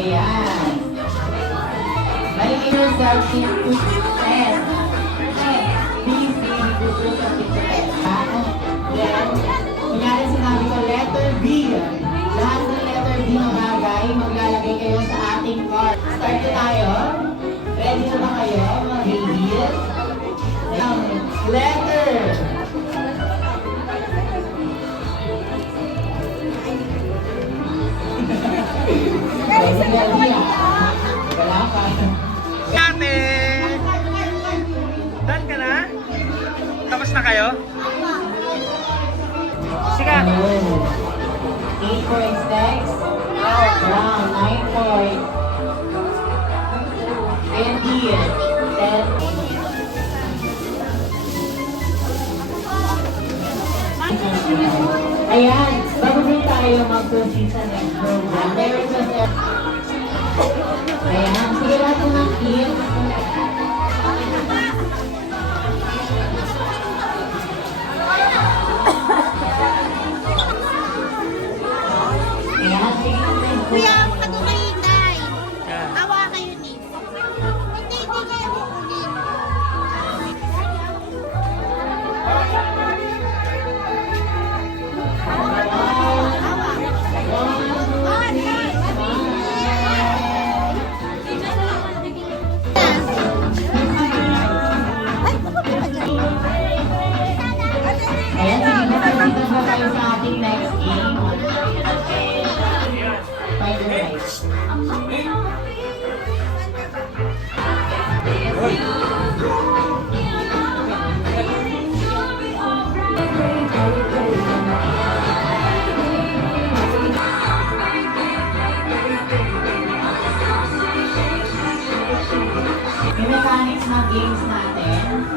Ayan. Balikin yourself into S. Please be yourself into S. Then, kunyari sinabi ko letter B. Lahat ng letter B na bagay, maglalagay kayo sa ating card. Start na tayo. Ready na ba kayo, mga babies? Letter. Wala pa. Ate! Done ka na? Tapos na kayo? Sige! 8 points next. Round 9 points. And here, 10. Ayan, bago rin tayo mag-proceed sa next program. Meron sa ayan, sige lahat po ng kids. Ayan, sige natin po. Kuya, ano kayo, Nay? Awa kayo ni. Hindi kayo kukunin. Ayan, sige na, proceed na tayo sa ating next game. Find your right. Yung mechanics ng games natin,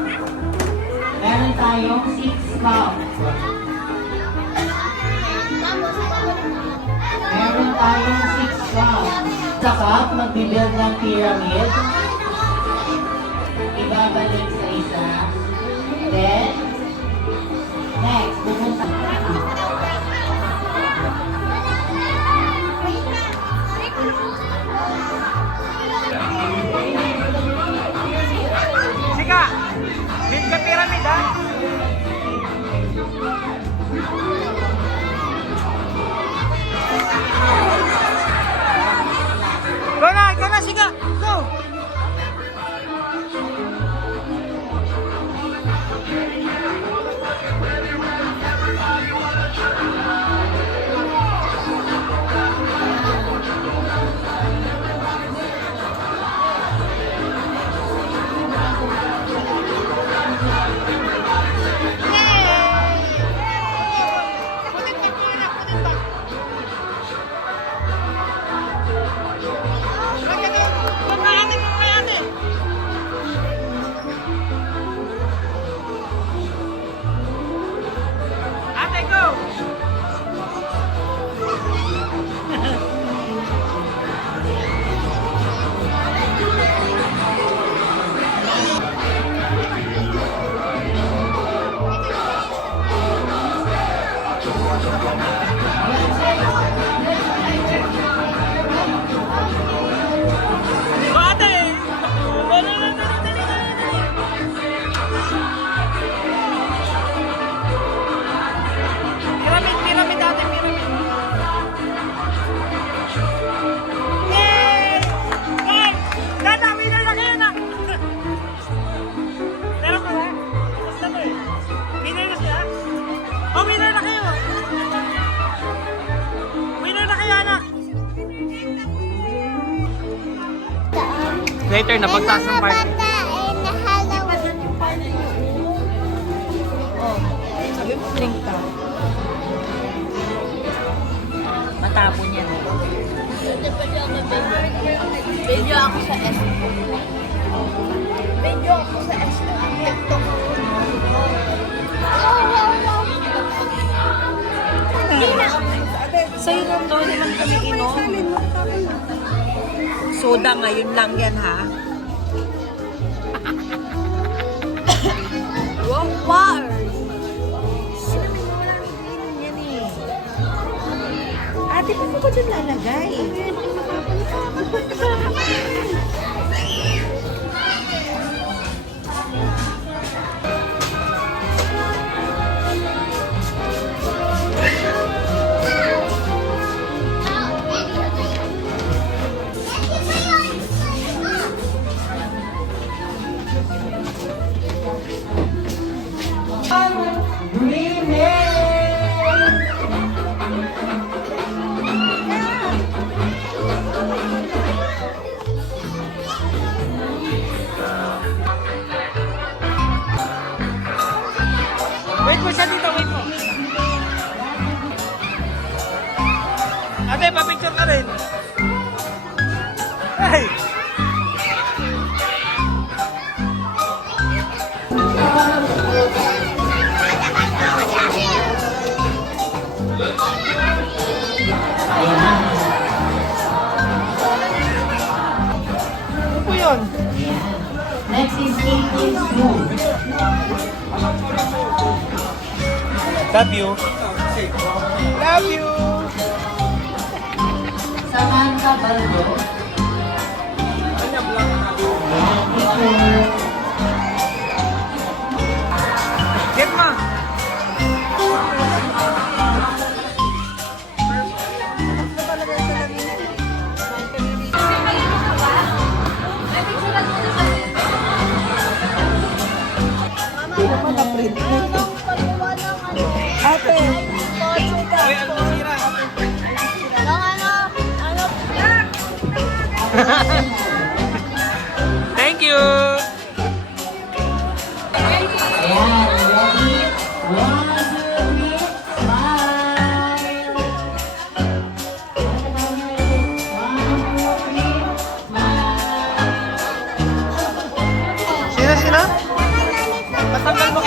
meron tayong 6 counts. Meron tayong 6 counts. Sa cup, magbibuild ng pyramid. Ibabalik sa isa. Then, next, pupunta. Sige! Lead ka pyramid, ha? Ikaw na, sige! Go! Ate, go! Go, ate! Pyramid, ate, pyramid. Yay! Yan! Dada, winner na kayo na! Meron ka ba? Basta to eh. Winner na siya? Oh, winner na kayo! Winner na kayo, anak! Later na, pagtaas ng party. Drink to. Matapon yan. Video ako sa S. Video ako sa S. TikTok. Sa'yo nung doon naman kami inom. Soda ngayon lang yan, ha? Water! Yan eh. Ate, paano ko dyan lalagay? Wait mo siya dito, wait mo. Ate, pa-picture ka rin. Hey! Ano po yun? Ayan. Next is 18 smooth. Love you. Love you. Samantha Baldo. Ayan, picture. Get ma. Ate, Uy, ano sira? Thank you. Ayan, ready? 1, 2, 3, smile! 1, 2, 3, smile! Sino? Patanggal mo